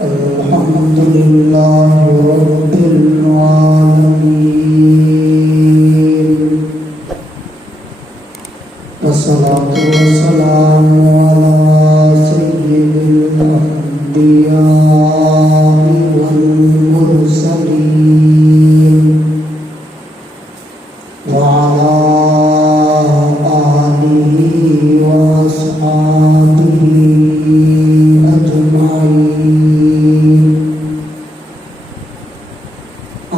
الحمد لله رب العالمين والصلاة والسلام على سيد الأنبياء والمرسلين وعلى آله وأصحابه أجمعين.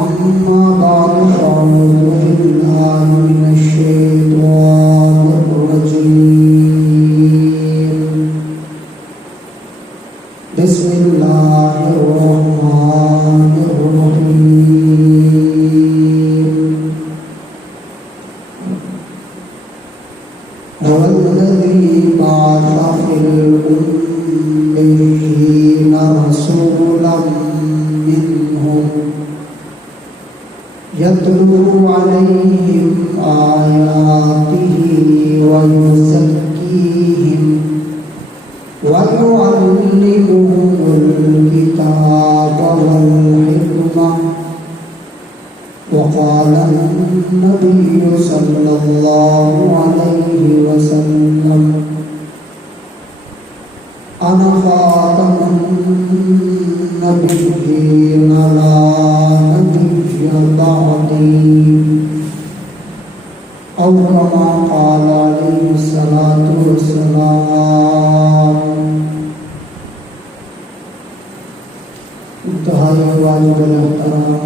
أما بعد فأعوذ بالله من الشيطان الرجيم. بسم الله الرحمن الرحيم. هو الذي بعث في الأميين رسولا منهم يتلو عليهم آياته ويزكيهم ويعلمهم الكتاب والحكمة. وقال النبي صلى الله عليه وسلم: أنا خاتم النبيين لا نبي بعدي، أو كما قال عليه الصلاة والسلام. انتہائی واجب الاحترام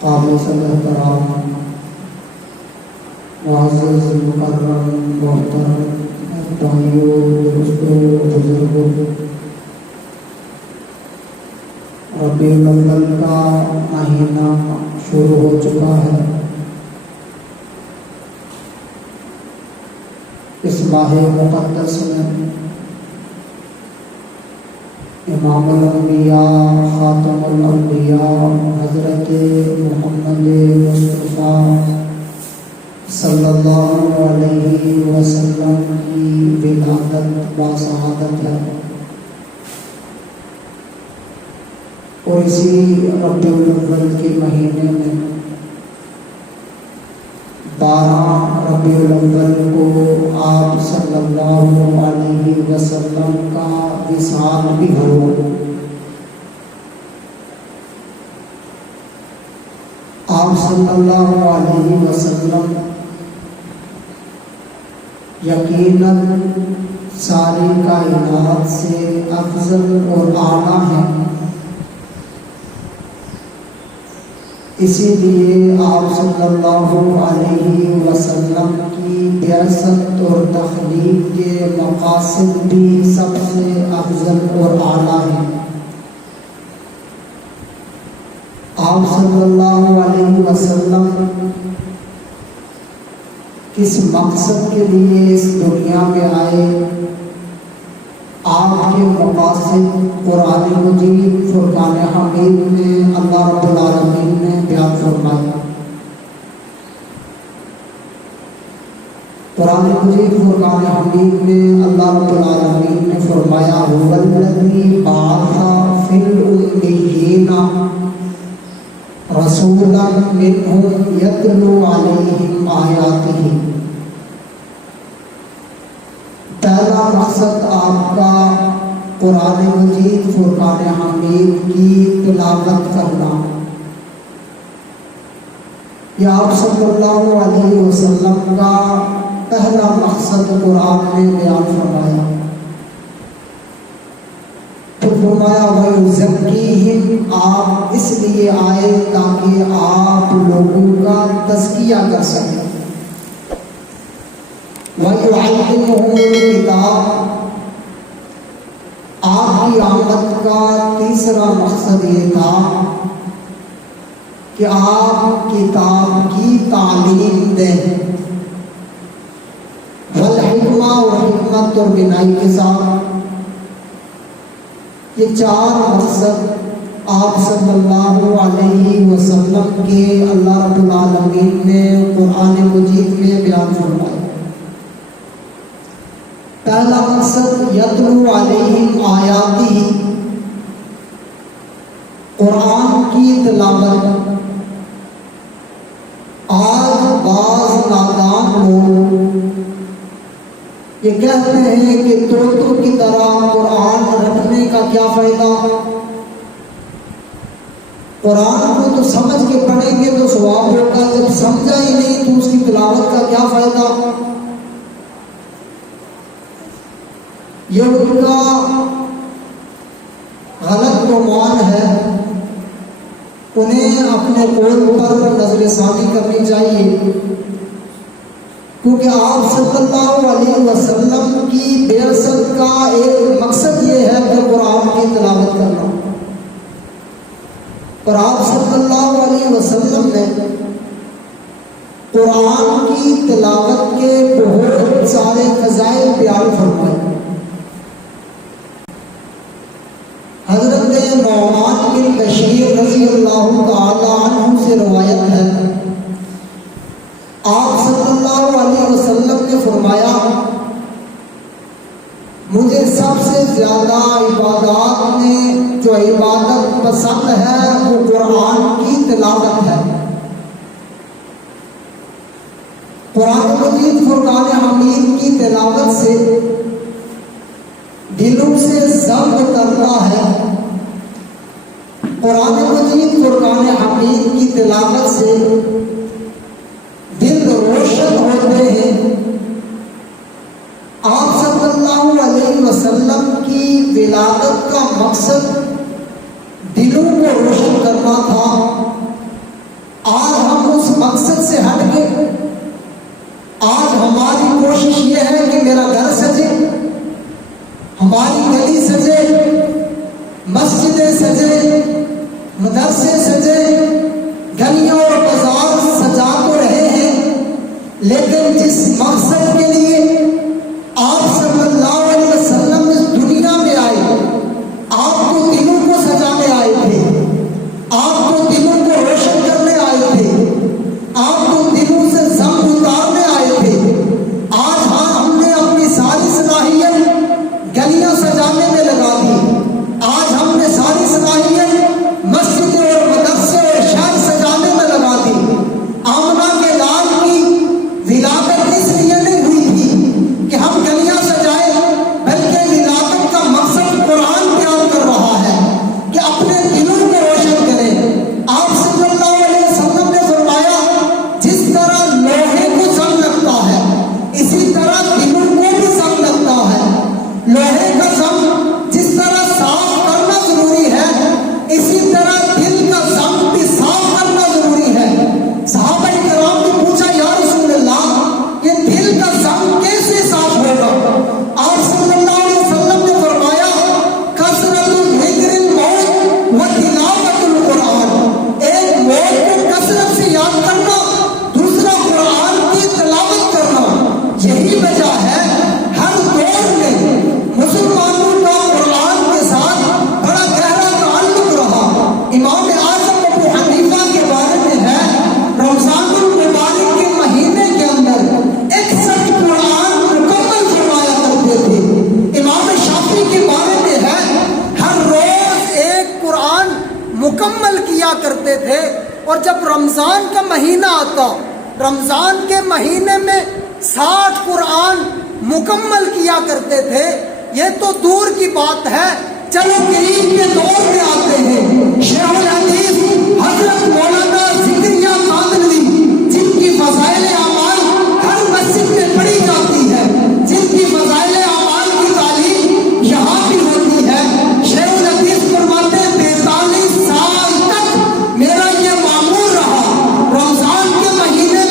قابل احترام معزز مکرم محترم بھائیوں دوستوں بزرگوں، ربیع الاول کا مہینہ شروع ہو چکا ہے. اس ماہ مقدس میں امام الانبیاء خاتم الانبیاء حضرت محمد مصطفیٰ صلی اللہ علیہ وسلم کی ولادت باسعادت ہے، اور اسی ربیع الاول کے مہینے میں 12 ربیع الاول کو آپ صلی اللہ علیہ وسلم کا وصال بھی ہوا. آپ صلی اللہ علیہ وسلم یقیناً ساری کائنات سے افضل اور اعلیٰ ہیں. اسی لیے آپ صلی اللہ علیہ وسلم کی بعثت اور تخلیق کے مقاصد بھی سب سے افضل اور اعلیٰ ہیں. آپ صلی اللہ علیہ وسلم کس مقصد کے لیے اس دنیا میں آئے، آپ کے مقاصد قرآن مجید فرقان حمید میں اللہ رب العالمین نے بیان فرمایا. قرآن مجید فرقان حمید میں اللہ رب العالمین نے فرمایا: هو الذی بعث فی الأمیین رسولا منهم یتلو علیہم آیاتہ. پہلا مقصد آپ کا قرآن مجید فرقان حمید کی تلاوت کرنا. یہ آپ صلی اللہ علیہ وسلم کا پہلا مقصد قرآن میں بیان فرمایا. تو فرمایا وَيُزَكِّيهِمْ، آپ اس لیے آئے تاکہ آپ لوگوں کا تزکیہ کر سکیں. وَيُعَلِّمُهُمُ الْكِتَابَ، آپ کی آمد کا تیسرا مقصد یہ تھا کہ آپ کتاب کی تعلیم دیں. والحکمہ، اور حکمت اور بینائی کے ساتھ. یہ 4 مقصد آپ صلی اللہ علیہ وسلم کے اللہ رب العالمین نے قرآن مجید میں بیان فرمائے. پہلا مقصد یتلو علیہم آیاتی، قرآن کی تلاوت۔ آج بعض نادان لوگ یہ کہتے ہیں کہ طوطوں کی طرح قرآن رٹنے کا کیا فائدہ، قرآن کو تو سمجھ کے پڑھیں گے تو ثواب ہوگا، جب سمجھا ہی نہیں تو اس کی تلاوت کا کیا فائدہ۔ یہ ان کا غلط گمان ہے، انہیں اپنے قول پر نظر ثانی کرنی چاہیے، کیونکہ آپ صلی اللہ علیہ وسلم کی بعثت کا ایک مقصد یہ ہے کہ قرآن کی تلاوت کرنا، اور آپ صلی اللہ علیہ وسلم نے قرآن کی تلاوت کے بہت سارے فضائل بیان فرمائے۔ حضرت نعمان بن بشیر رضی اللہ تعالی عنہ سے روایت ہے، آپ صلی اللہ علیہ وسلم نے فرمایا، مجھے سب سے زیادہ عبادات میں جو عبادت پسند ہے وہ قرآن کی تلاوت ہے۔ قرآن مجید فرقان حمید کی تلاوت سے دلوں سے ضم اترتا ہے، قرآن مجید فرقان حمید کی تلاوت سے دل روشن ہوتے ہیں۔ آپ صلی اللہ علیہ وسلم کی ولادت کا مقصد دلوں کو روشن کرنا تھا، آج ہم اس مقصد سے ہٹ کے آج ہماری کوشش یہ ہے کہ میرا گھر سجے، ہماری گلی سجے، مسجدیں سجے، مدرسے سجے، گلیاں اور بازار سجا تو رہے ہیں، لیکن جس مقصد کے لیے آپ صلی اللہ علیہ وسلم اس دنیا میں آئے، آپ کو دلوں کو سجانے آئے تھے، آپ کو دلوں کو روشن کرنے آئے تھے، آپ کو دلوں سے ضم اتارنے آئے تھے۔ آج ہاں ہم نے اپنی ساری صلاحیت گلیاں سجانے میں لگا دی، آج ہم نے ساری صلاحیت مسجدیں اور مدرسے اور شہر سجانے میں لگا دی۔ آمنہ کے لال کی ولادت اس لیے نہیں ہوئی تھی کہ ہم گلیاں سجائیں، بلکہ ولادت کا مقصد قرآن بیان کر رہا ہے کہ اپنے دلوں کو روشن کریں۔ آپ صلی اللہ علیہ وسلم نے فرمایا، جس طرح لوہے کو زنگ لگتا ہے اسی طرح دلوں کو بھی زنگ لگتا ہے۔ لوہے کا زنگ جس طرح صاف کرنا ضروری ہے، اسی طرح دل کا زنگ بھی صاف کرنا ضروری ہے۔ صحابہ کرام نے پوچھا، یا رسول اللہ، کہ دل کا زنگ کیسے صاف ہوگا؟ آپ صلی اللہ علیہ وسلم نے فرمایا، کثرت ذکر الموت و تلاوت القرآن، ایک موت کو کثرت سے یاد کرنا، دوسرا قرآن کی تلاوت کرنا۔ یہی وجہ ہے ہر دور میں مسلمانوں کا قرآن کے ساتھ بڑا گہرا تعلق رہا۔ امام اعظم ابو حنیفہ کے بارے میں ہے، رمضان المبارک کے مہینے کے اندر 61 قرآن مکمل فرمایا کرتے تھے۔ امام شافعی کے بارے میں ہے، ہر روز ایک قرآن مکمل کیا کرتے تھے، اور جب رمضان کا مہینہ آتا، رمضان کے مہینے میں 60 قرآن مکمل کیا کرتے تھے۔ یہ تو دور کی بات ہے، چلو قریب کے دور میں آتے ہیں۔ شیخ الحدیث حضرت مولانا زکریا قادری، جن کی فضائل اعمال ہر مسجد میں پڑھی جاتی ہے، جن کی فضائل اعمال کی تعلیم یہاں بھی ہوتی ہے، شیخ الحدیث فرماتے ہیں 43 سال تک میرا یہ معمول رہا، رمضان کے مہینے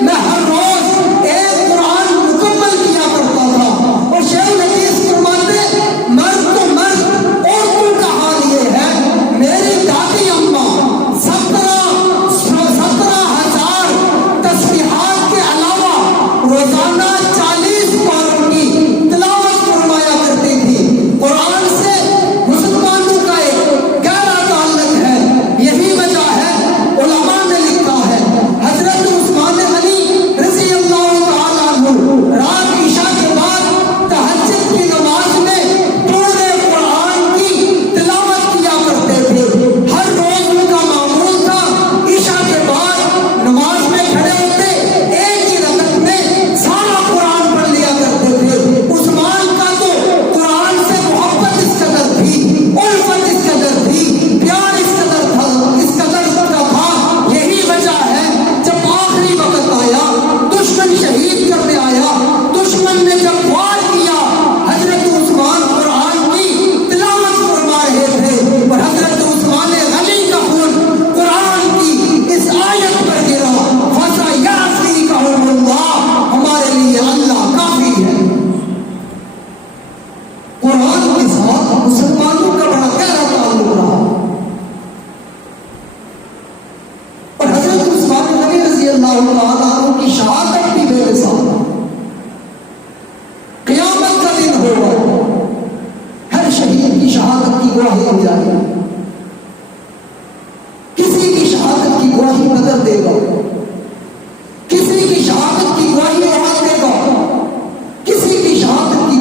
میں ہر روز ایک قرآن مکمل کیا کرتا تھا۔ اور شیخ الحدیث فرماتے مرد تو مرد، عورتوں کا حال یہ ہے،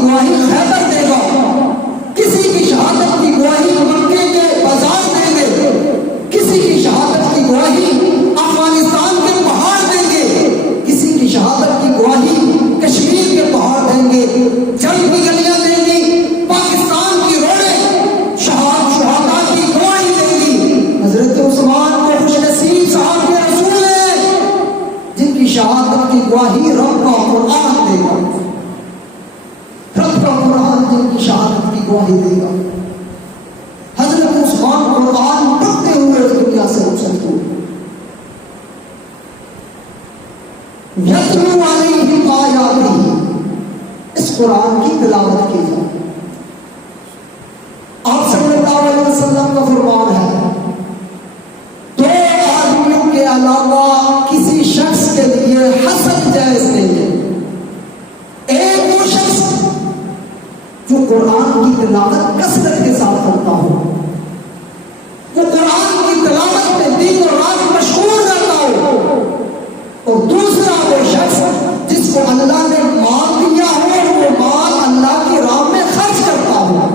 گواہی خیبر دے گا، کسی کی شہادت کی گواہی مکے کے بازار دیں گے، کسی کی شہادت کی گواہی افغانستان کے پہاڑ دیں گے، کسی کی شہادت کی گواہی کشمیر کے پہاڑ دیں گے، جنگ کی گلیاں دیں گی، پاکستان کی روڈیں شہادت کی گواہی دیں گی۔ حضرت عثمان کو خوش نصیب صاحب کے رسول ہیں جن کی شہادت کی گواہی رب کا قرآن دے گا، رب کا قرآن جن کی شہادت کی گواہی دے گا۔ حضرت عثمان قرآن پڑھتے ہوئے اس دنیا سے رخصت ہوئے۔ یتلو علیہم آیاتہ، اس قرآن کی تلاوت کی جائے۔ آپ صلی اللہ علیہ وسلم کا فرمان ہے، دو آدمیوں کے علاوہ کسی شخص کے لیے حسد جائز نہیں ہے۔ ایک وہ شخص جو قرآن کی تلاوت کثرت کے ساتھ کرتا ہو، وہ قرآن کی تلاوت میں دن اور رات مشغول رہتا ہو، اور دوسرا وہ شخص جس کو اللہ نے مال دیا ہو اور وہ مال اللہ کی راہ میں خرچ کرتا ہو۔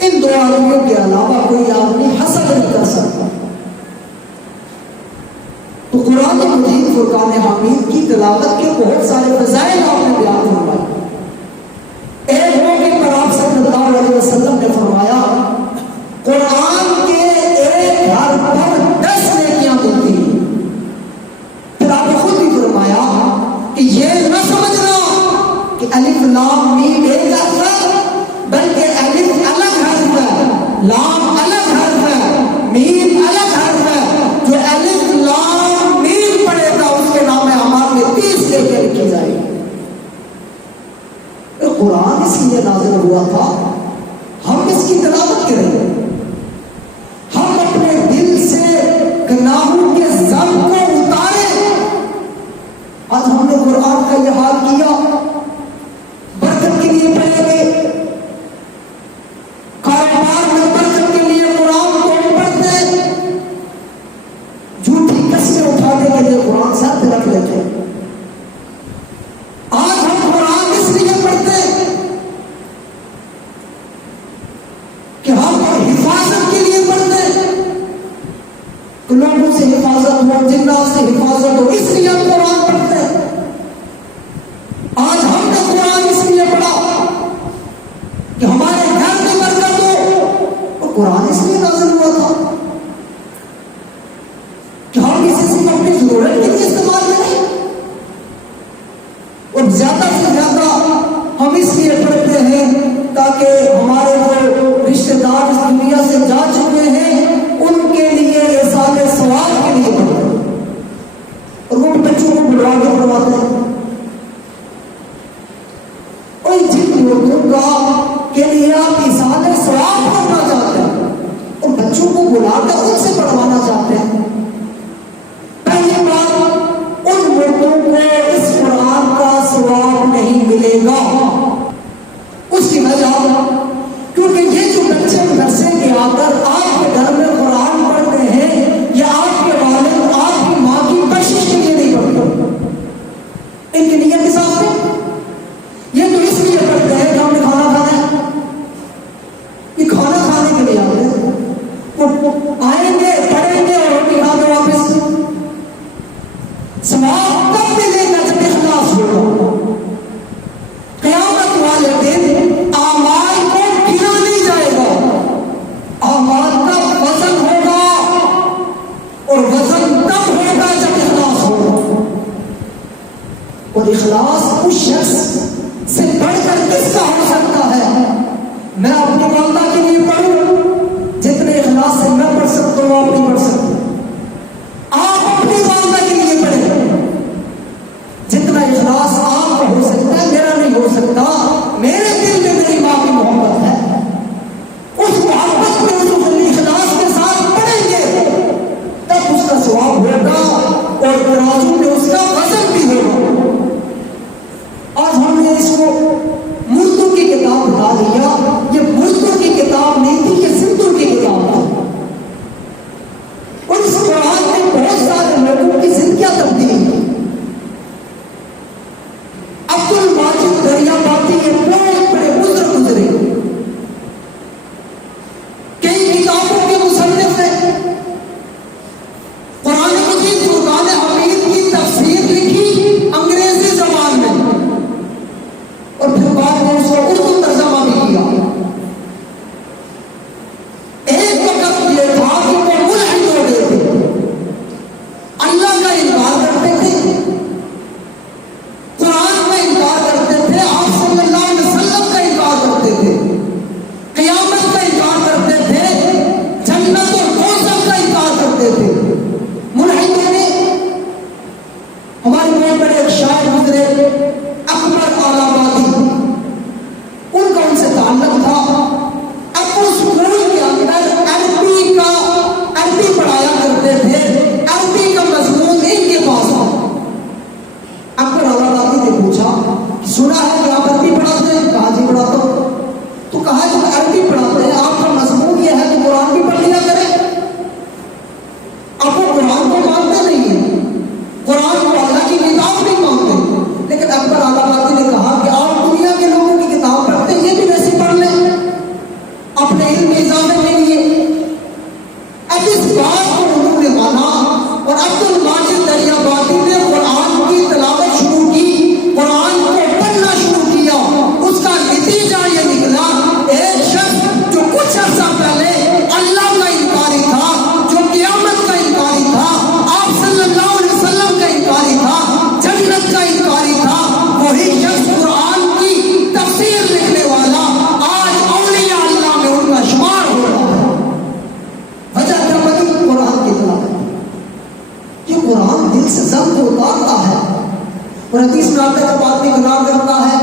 ان دو آدمیوں کے علاوہ کوئی آدمی حسد نہیں کر سکتا۔ تو قرآن مجید فرقان حمید کی تلاوت کے بہت سارے فضائل آپ نے بیان فرمائے۔ ایک موقع پر آپ صلی اللہ علیہ وسلم نے فرمایا قرآن کے ایک حرف پر 10 نیکیاں ملتی ہیں۔ پھر آپ نے خود بھی فرمایا کہ یہ نہ سمجھنا کہ الف لام میم ایک حرف ہے، بلکہ الف الگ حرف ہے، لام الگ حرف ہے، میم الگ حرف ہے۔ جو الف لام میم پڑھے گا اس کے نام اعمال میں 30 نیکیاں لکھی جائے گی۔ قرآن اس لیے نازل ہوا تھا ہم اس کی تلاوت کریں، ہم اپنے دل سے گناہوں کے زنگ کو اتاریں۔ آج ہم نے قرآن کا یہ حال کیا، برکت کے لیے پڑھیں گے، کاروبار میں برکت کے لیے قرآن کو پڑھتے ہیں، جھوٹی قسمیں اٹھانے کے لیے قرآن ساتھ رکھ لیتے ہیں۔ آج ہم قرآن اس لیے پڑھتے ہیں کہ ہم حفاظت کے لیے پڑھتے ہیں، کہ لوگوں سے حفاظت ہو، جنات سے حفاظت ہو، اس لیے ہم قرآن پڑھتے ہیں۔ آج ہم نے قرآن اس لیے پڑھا کہ ہمارے گھر میں برکت ہو، اور قرآن اس لیے نازل ہوا تھا کہ ہم کسی سے اپنی ضرورت کے لیے استعمال کریں، اور زیادہ سے زیادہ ہم اس لیے پڑھتے ہیں تاکہ ہمارے جو رشتے دار اس دنیا سے جا چکے ہیں ان کے لیے احسان ثواب کے لیے پڑھتے ہیں، اور وہ بچوں کو بلوا کے پڑھواتے ہیں۔ اور جن لوگوں کا کے لیے آپ احسان ثواب پڑھنا چاہتے ہیں اور بچوں کو بلا کر ان سے پڑھوانا چاہتے ہیں، پہلی بات ان لوگوں کو اس قرآن کا ثواب نہیں ملے گا۔ اس کی وجہ کیونکہ یہ جو بچے مدرسے کے آ کر آپ کے گھر میں قرآن پڑھتے ہیں، یا آپ کے والد آپ کی ماں کی بخشش کے لیے نہیں پڑھتے، ان کی نیت کے ساتھ یہ تو اس لیے پڑھتے ہیں کہ ہم نے کھانا کھانا ہے، یہ کھانا کھانے کے لیے آتے ہیں، وہ آئیں گے پڑھیں گے اور روٹی کھا کے واپس۔ ثواب کب ملے گا جب اخلاص ہوگا؟ قیامت والے دن اعمال کو گنا نہیں جائے گا، اعمال کا وزن ہوگا، اور وزن تب ہوگا جب اخلاص ہوگا۔ اور اخلاص اس شخص سے بڑھ کر کس کا ہو سکتا ہے؟ میں اپنی والدہ کے لیے پڑھوں، جتنے اخلاص سے میں پڑھ سکتا ہوں آپ نہیں پڑھ سکتے۔ آپ اپنی والدہ کے لیے پڑھیں، جتنا اخلاص آپ کا ہو سکتا ہے میرا نہیں ہو سکتا۔ میرے دل میں میری ماں کی محبت ہے، اس محبت میں اس اخلاص کے ساتھ پڑھیں گے تب اس کا ثواب ہوگا، اور ترازو میں اس کا وزن بھی ہوگا۔ آج ہم نے اس کو مردوں کی کتاب بتا دیا، یہ مردوں کی کتاب نہیں تھی، یہ زندوں کی کتاب تھی۔ تعلق تھا. اب وہ اسکول کے اندر عربی پڑھایا کرتے تھے, عربی کا مضمون ان کے پاس تھا. اب رانا دادی نے پوچھا سنا ہے کہ آپ عربی پڑھاتے ہیں؟ کہا جی پڑھاتا ہوں. تو کہا جب عربی پڑھاتے ہیں آپ کا مضمون یہ ہے کہ قرآن بھی پڑھ لیا کریں. اب وہ قرآن کو مانتے نہیں ہیں, قرآن کو اللہ کی کتاب نہیں مانتے, لیکن اکبر اعلیٰ قاضی نے کہا کہ آپ دنیا کے لوگوں کی کتاب پڑھتے ہیں, یہ بھی ویسے پڑھ لیں اپنے علم میں اضافے کے لیے. اب اس بات کو انہوں نے مانا اور عبد الماجد دریابادی نے قرآن کی تلاوت شروع کی, قرآن کو پڑھنا شروع کیا. اس کا نتیجہ یہ نکلا ایک شخص جو کچھ عرصہ پہلے اللہ کا انکاری تھا, جو قیامت کا انکاری تھا, آپ صلی اللہ علیہ وسلم کا انکاری تھا, جنت کا انکاری تھا, وہی شخص قرآن کی تفسیر لکھنے والا آج اولیاء اللہ میں ان کا شمار ہو رہا ہے. وجہ کیا بنی؟ قرآن کی تلاوت. یہ قرآن دل سے ضبط اتارتا ہے. اور حدیث میں آتا ہے جب آدمی گناہ کرتا ہے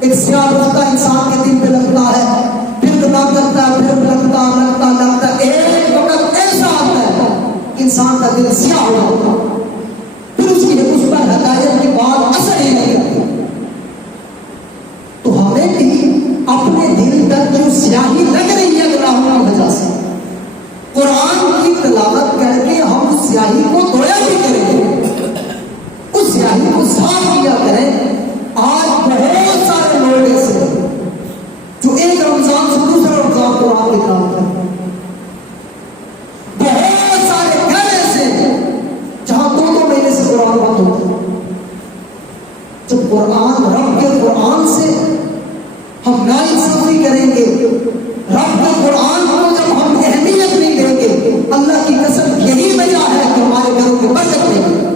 ایک سیاہ رختہ انسان کے دل پہ لگتا ہے, پھر گناہ کرتا ہے, پھر لگتا ایک وقت ایسا آتا ہے انسان کا دل سیاہ ہو جاتا ہے, پھر اس پر ہدایت کی بات اثر ہی نہیں کرتی. تو ہمیں بھی اپنے دل تک جو سیاہی لگ رہی ہے گناہوں کی وجہ سے, قرآن کی تلاوت کر کے ہم اس سیاہی کو دھویا بھی کریں گے, اس سیاہی کو صاف کیا کریں. آج بہت سارے لوگ ایسے جو ایک رمضان سے دوسرا رمضان قرآن کی تلاوت کرتے ہیں. بہت سارے گھر ایسے جہاں 2 مہینے سے قرآن بند ہوتا ہے. جب قرآن رب کے قرآن سے ہم ناانصافی کریں گے, رب کے قرآن کو جب ہم اہمیت نہیں دیں گے, اللہ کی قسم یہی وجہ ہے کہ ہمارے گھروں کے برکت نہیں ہے.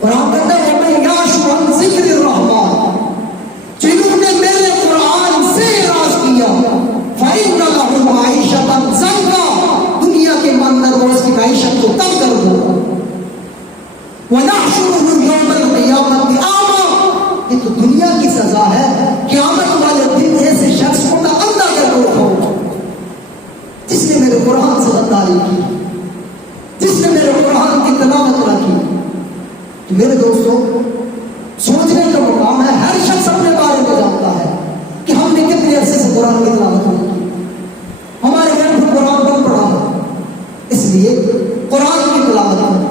قرآن کہتا ہے میں یعش عن ذکر الرحمن, جنہوں نے میرے قرآن سے اعراض کیا, فإن لهم معیشۃ ضنکا, دنیا کے اندر وہ اس کی معیشت کو تنگ کر دو. ونحشره یوم القیامۃ اعمی, یہ تو دنیا کی سزا ہے. قیامت والے دن ایسے شخص کو میں اندھا کر کے اٹھاؤں جس نے میرے قرآن سے غداری کی, جس نے میرے قرآن کی تلاوت نہ کی. تو میرے دوستوں, سوچنے کا مقام ہے. ہر شخص اپنے بارے میں جانتا ہے کہ ہم نے کتنے عرصے سے قرآن کی تلاوت نہیں کی. ہمارے گھر میں قرآن بند پڑا ہے, اس لیے قرآن کی تلاوت کریں.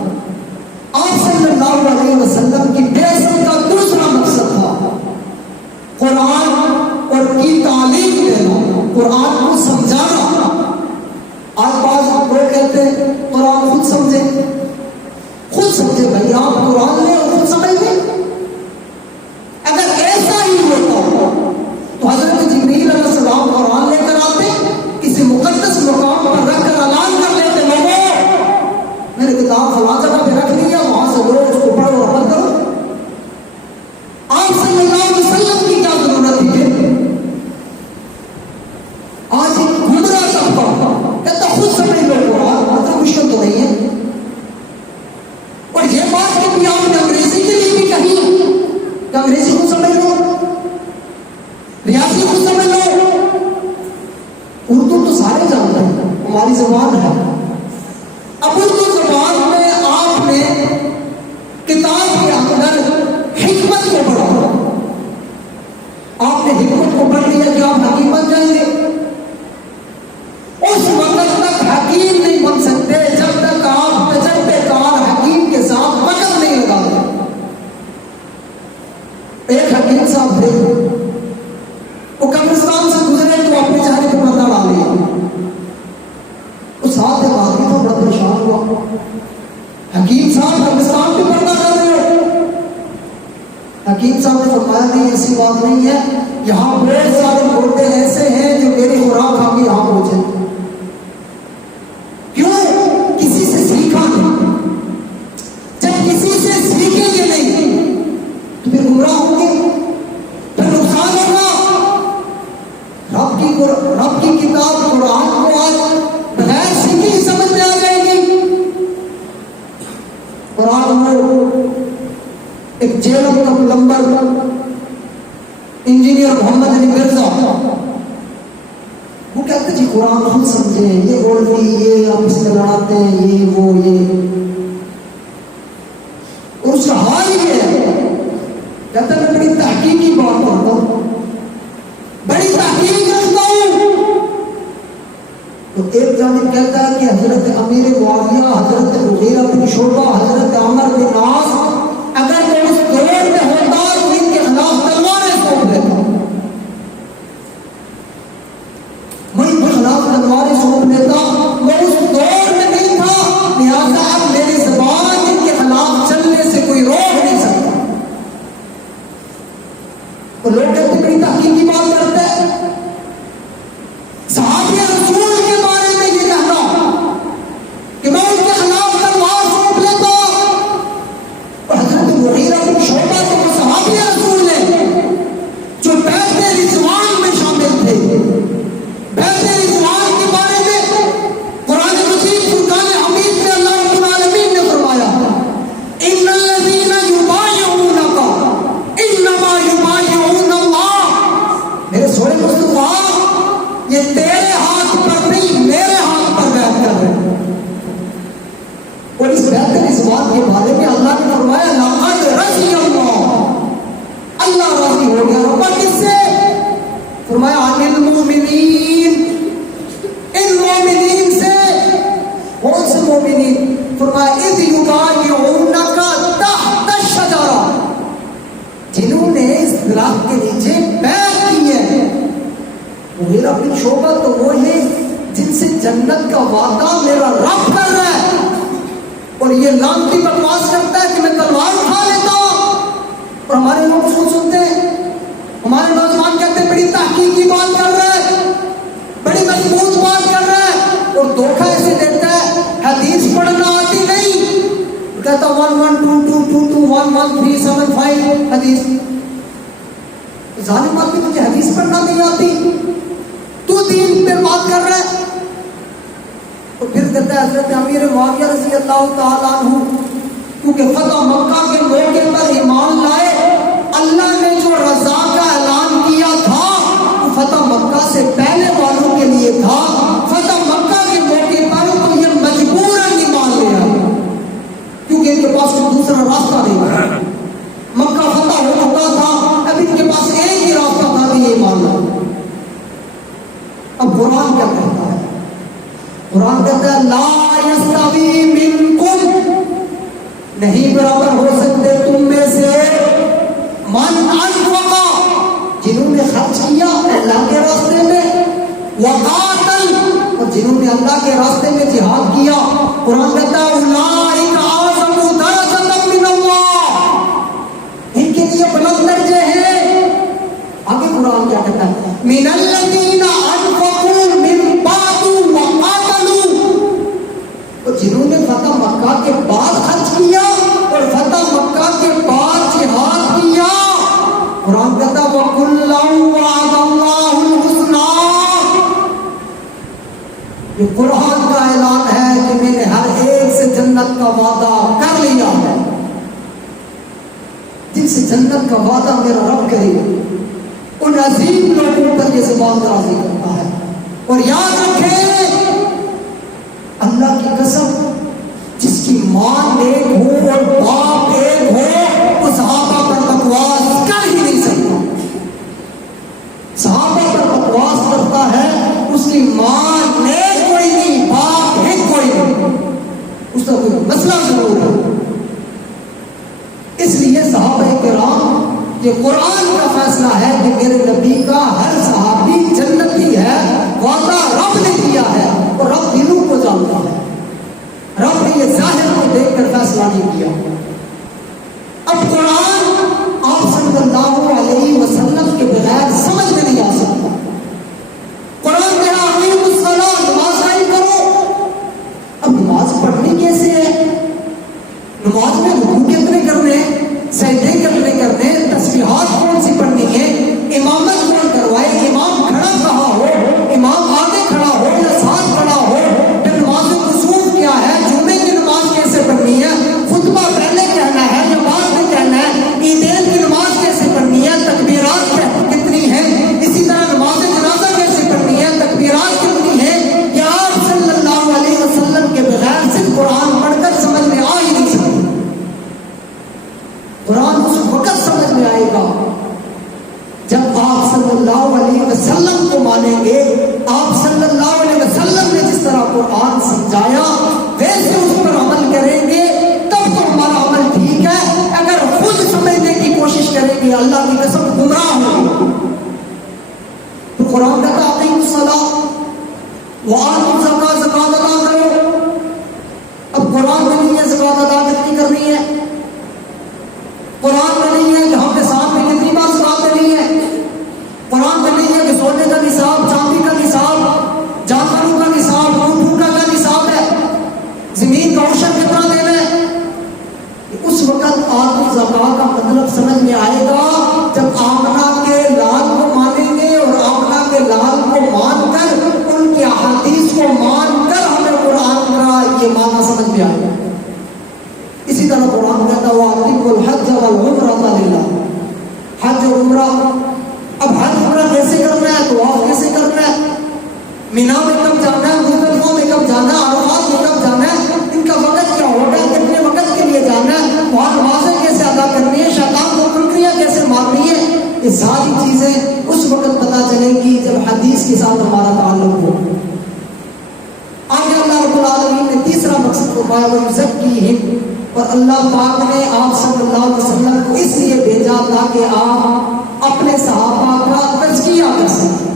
آپ صلی اللہ علیہ وسلم کی بعثت کا دوسرا مقصد تھا قرآن اور کی تعلیم دینا, قرآن کو سمجھانا. آج بعض لوگ کہتے ہیں قرآن خود سمجھے. خود سمجھے بھائی, آپ قرآن لیں اور خود سمجھ لیں. اگر ایسا ہی ہوتا تو حضرت جبریل علیہ السلام قرآن لے کر آتے, کسی مقدس مقام پر رکھ کر اعلان کر لیتے لوگوں میرے کتاب فلاں جگہ پہ رکھ دیا, وہاں سے لوگ اس کو پڑھو اور عمل کرو. آپ صلی اللہ علیہ وسلم کی کیا ضرورت ہے؟ آج ایک گمراہ طبقہ کہتا خود سمجھ لو قرآن, مطلب مشکل تو نہیں ہے. اور یہ بات کہ بھی آپ نے انگریزی کے لیے بھی کہی کہ انگریزی کو سمجھ لو, ریاضی کو سمجھ لو. اردو تو سارے جانتے ہیں, ہماری زبان ہے. اب اردو زبان میں آپ نے کتاب کے اندر حکمت کو پڑھا, آپ نے حکمت کو پڑھ لیا کہ آپ حکیم بن جائیں گے. اس وقت تک حکیم نہیں بن سکتے جب تک آپ تجربے کار حکیم کے ساتھ وقت نہیں لگا دیں. ایک حکیم صاحب تھے, وہ قبرستان سے گزرے تو اپنے چہرے پہ پردہ ڈال لیا. اس ساتھ ایک آدمی تو بڑا پریشان ہوا, حکیم صاحب قبرستان پہ پردہ ڈال رہے ہو. حکیم صاحب نے فرمایا نہیں ایسی بات نہیں ہے, یہاں بہت سارے مردے ایسے ہیں جو میری خوراک کھا کے یہاں پہنچے. کیوں؟ کسی سے سیکھا نہیں. جب کسی سے سیکھیں گے نہیں تو پھر گمراہ ہوں گے, پھر نقصان ہوگا. رب کی کتاب قرآن کو آج بغیر سیکھے ہی سمجھ میں آ جائے گی. قرآن وہ ایک جیلم کا پلمبر انجینئر محمد علی مرزا، وہ کہتے جی قرآن خود سمجھے، یہ بولتی یہ آپ اس میں لڑاتے ہیں یہ وہ یہ، اور اس کا حال یہ ہے کہتا میں بڑی تحقیق کی بات کرتا ہوں، بڑی تحقیق رکھتا ہوں۔ تو ایک جانب کہتا ہے کہ حضرت امیر معاویہ، حضرت مغیرہ بن شعبہ، حضرت عمر بن عاص اگر وہ اس دور میں ہوتا تو ان کے خلاف تلواریں سونپ لیتا، وہ ان کے خلاف تلواریں سونپ لیتا، وہ اس دور میں نہیں تھا، لہٰذا اب میری زبان ان کے خلاف چلنے سے کوئی روک نہیں سکتا۔ وہ لوگ کہتے بڑی تحقیق کی بات کرتے ہیں، صحابی رسول کے بارے میں یہ کہنا کہ میں ان کے خلاف تلوار سونپ لیتا، اور حضرت مغیرہ بن شعبہ تو وہ صحابی رسول ہیں جو بیعت رضوان میں شامل تھے۔ بیعت رضوان کے بارے میں قرآن مجید فرقان حمید میں اللہ رب العالمین نے فرمایا ان الذین یبایعونک انما یبایعون اللہ، میرے سوئے مصطفیٰ یہ تیرے ہاتھ پر نہیں میرے ہاتھ پر بیعت کر رہے ہیں۔ اور اس بیعت رضوان کے بارے میں اللہ نے فرمایا لقد رضی اللہ، اللہ راضی ہو گیا، اور کس سے؟ فرمایا عن المؤمنین، ان مومنین سے۔ کون سے مومنین؟ فرمایا اذ یبایعونک تحت الشجرہ، جنہوں نے اس درخت کے نیچے بیعت کی ہے۔ مغیرہ بن شعبہ تو وہ ہیں جن سے جنت کا وعدہ میرا رب کر رہا ہے، اور یہ لانتی بکواس کرتا ہے کہ میں تلوار اٹھا لیتا ہوں، اور ہمارے لوگ اس کو سنتے ہیں، ہمارے نوجوان کہتے ہیں بڑی تحقیق کی بات کر رہا ہے، بڑی مضبوط بات کر رہا ہے، اور دھوکہ ایسے دیتا ہے حدیث پڑھنا آتی نہیں، کہتا 1122221135 حدیث، ظالم آدمی مجھے حدیث پڑھنا نہیں آتی، تو دین پہ بات کر رہا ہے۔ اور پھر کہتا ہے حضرت امیر معاویہ رضی اللہ تعالیٰ عنہ کیونکہ فتح مکہ کے موقع پر ایمان لائے، اللہ نے جو رضا کا اعلان کیا تھا وہ فتح مکہ سے پہلے والوں کے لیے تھا، فتح مکہ کے موقع پر تو یہ مجبوراً ایمان لے آئے کیونکہ ان کے پاس کوئی دوسرا راستہ نہیں تھا، مکہ فتح ہو چکا تھا، اب ان کے پاس ایک ہی راستہ تھا کہ یہ ایمان لائے۔ اب قرآن کیا کہتا ہے؟ قرآن کہتا ہے لا یستوی منکم، نہیں برابر ہو سکتے تم میں سے، من انفق، جنہوں نے خرچ کیا اللہ کے راستے میں، وقاتل، اور جنہوں نے اللہ کے راستے میں جہاد کیا۔ قرآن کہتا ہے اولئک اعظم درجۃ من اللہ، ان کے لیے بلند درجے ہیں۔ آگے قرآن کیا کہتا ہے من الذین انفقوا من بعد وقاتلوا، اور جنہوں نے فتح مکہ کے بعد خرچ کیا اور فتح مکہ کے بعد جہاد کیا۔ قرآن کہتا ہے وَكُلًّا وَعَدَ اللَّهُ الْحُسْنَى، یہ قرآن کا اعلان ہے کہ میں نے ہر ایک سے جنت کا وعدہ کر لیا ہے، جن سے جنت کا وعدہ میرا رب کرے ان عظیم لوگوں پر یہ زبان درازی کرتا ہے۔ اور یاد رکھیں اللہ کی قسم، جس کی ماں ایک ہو اور باپ ایک ہو وہ صحابہ پر بکواس کر ہی نہیں سکتا، صحابہ پر بکواس کرتا ہے اس کی ماں ایک کوئی نہیں، باپ ایک کوئی نہیں، اس کا کوئی مسئلہ ضرور ہے۔ اس لیے صحابہ کرام یہ قرآن کا فیصلہ ہے کہ میرے نبی کا ہر صحابی جنتی ہے، وعدہ رب نے کیا ہے، اور رب دلوں کو جانتا ہے، رب نے یہ ظاہر کو دیکھ کر فیصلہ نہیں کیا۔ اب قرآن آپ صلی اللہ علیہ وسلم کے بغیر سمجھ میں نہیں آ سکتا۔ قرآن کہا اقیموا الصلاۃ، نماز قائم کرو۔ اب نماز پڑھنی کیسے ہے؟ نماز میں رکوع کتنے کرنے، سجدے کتنے کرنے، تسبیحات کون سی پڑھنی ہے، امامت اللہ علیہ وسلم کو مانیں گے، آپ صلی اللہ علیہ وسلم نے جس طرح قرآن سمجھایا ویسے اس پر عمل کریں گے تب تو ہمارا عمل ٹھیک ہے۔ اگر خود سمجھنے کی کوشش کریں گے اللہ کی قسم گمراہ ہوں۔ تو قرآن کہتا اقیموا الصلاۃ وآتوا الزکاۃ، زکات ادا کرو۔ اب قرآن میں نہیں ہے زکات ادا کتنی کرنی ہے، قرآن میں نہیں ہے کہ ہم نصاب میں کتنی بار زکات دینی ہے، قرآن میں نہیں ہے کہ سونے کا نصاب، چاندی کا نصاب، جانوروں کا نصاب، اونٹوں کا کیا نصاب ہے، زمین کا عشر کتنا دینا ہے۔ اس وقت آتوا الزکاۃ کا مطلب سمجھ میں آئے گا جب آمنہ کے لال کو مانیں گے اور آمنہ کے لال کو مان کر ان کے احادیث کو مان کر ہمیں قرآن کا یہ معنی سمجھ میں آئے گا۔ اسی طرح قرآن کہتا ہے وَأَتِمُّوا الْحَجَّ وَالْعُمْرَةَ لِلَّهِ، حج اور عمرہ۔ اب حج عمرہ کیسے کرنا ہے، طواف کیسے کرنا ہے، مینا میں کب جانا ہے، مزدلفہ میں کب جانا ہے، عرفات میں کب جانا ہے، ان کا وقت کیا ہوگا، کتنے وقت کے لیے جانا ہے، وہاں نمازیں کیسے ادا کرنی ہے، شیطان کو کنکریاں کیسے مارنی ہے، یہ ساری چیزیں اس وقت پتہ چلیں گی جب حدیث کے ساتھ ہمارا تعلق ہو۔ آگے اللہ رب العالمین نے تیسرا مقصد فرمایا وَيُزَكِّيهِمْ، اور اللہ پاک نے آپ صلی اللہ علیہ وسلم کو اس لیے بھیجا تاکہ آپ اپنے صحابہ کا تزکیہ کر سکیں۔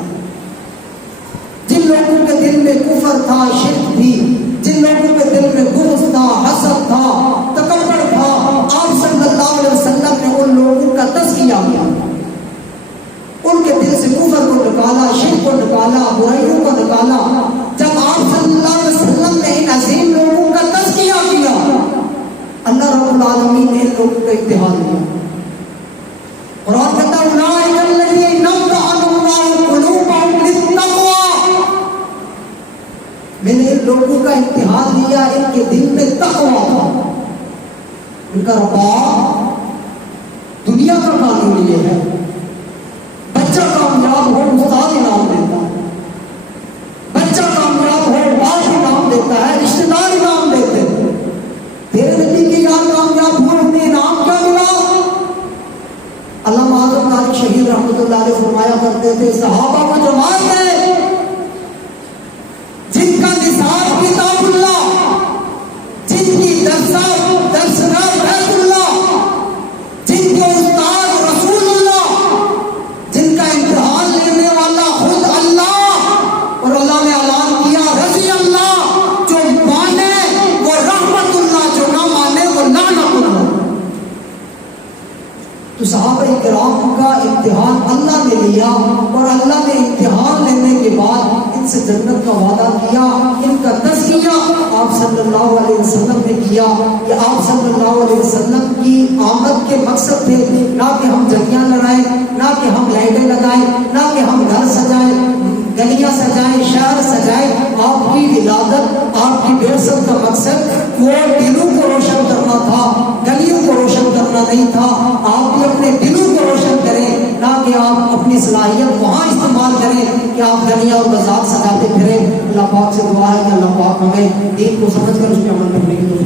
جن لوگوں کے دل میں کفر تھا، شرک تھی، جن لوگوں کے دل میں بغض تھا، حسد تھا، تکبر تھا، آپ صلی اللہ علیہ وسلم نے ان لوگوں کا تزکیہ کیا، ان کے دل سے کفر کو نکالا، شرک کو نکالا، برائیوں کو نکالا۔ جب آپ صلی اللہ علیہ وسلم نے ان عظیم لوگوں کا تزکیہ کیا، اللہ رب العالمین نے ان لوگوں کا امتحان لیا۔ قرآن کہتا ہے اولئک الذین امتحن اللہ قلوبہم للتقوی، میں نے ان لوگوں کا امتحان لیا، ان کے دل میں تقوی تھا، ان کا رباب دنیا کا قانون یہ ہے، بچہ کامیاب ہو استاد انعام دیتا ہے، بچہ کامیاب ہو باپ انعام دیتا ہے، رشتہ دار انعام دیتے ہیں۔ تیرے نبی کے یار کامیاب ہوئے انہیں انعام کیا ملا؟ علامہ اعظم طارق شہید رحمۃ اللہ علیہ فرمایا کرتے تھے صحابہ کو جماعت ہے جن کا نصاب کتاب اللہ، جن کی درسگاہ بیت اللہ، جن کے استاد رسول اللہ، جن کا امتحان لینے والا خود اللہ، اور اللہ نے اعلان کیا رضی اللہ، جو مانے وہ رحمت اللہ، جو نہ مانے وہ لعنت اللہ۔ تو صحابہ کرام کا امتحان اللہ نے لیا، اور اللہ نے امتحان لینے کے بعد ان سے جنت کا وعدہ کیا، ان کا تزکیہ آپ صلی اللہ علیہ وسلم نے کیا۔ کہ آپ صلی اللہ علیہ وسلم کی آمد کے مقصد تھے نہ کہ ہم جنگیاں لڑائیں، نہ کہ ہم لائٹیں لگائیں، نہ کہ ہم گھر سجائیں، گلیاں سجائیں، شہر سجائیں۔ آپ کی ولادت، آپ کی بعثت کا مقصد وہ دلوں کو روشن کرنا تھا، گلیوں کو روشن کرنا نہیں تھا۔ آپ بھی اپنے دلوں کو روشن کریں، نہ کہ آپ اپنی صلاحیت وہاں استعمال کریں کہ آپ گلیاں اور بازار سجاتے پھریں۔ اللہ پاک سے دعا ہے کہ اللہ پاک ہمیں دین کو سمجھ کر اس پہ عمل کرنے کی توفیق